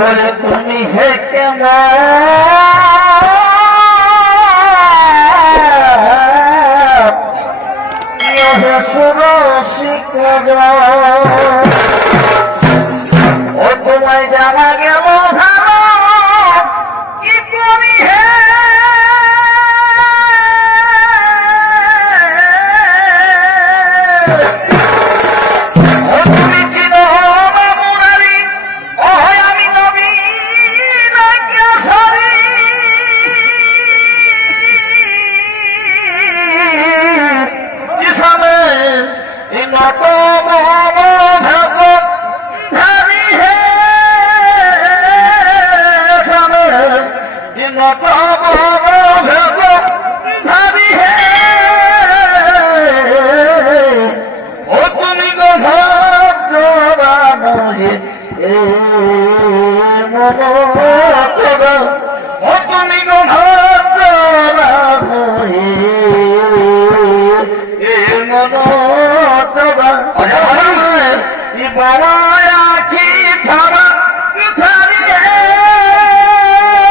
হলে তুমি হে কেমন ও তোমায় জানা গেল ভালো কি করি হে তুমি ছিল মুরারি ও আমি নবী নাকি নত ধারি হে নত ধারি হে ও তুমি গোধরা হে মমতরা ও তুমি গোধরা হে মমতরা বাবা আখি ধরা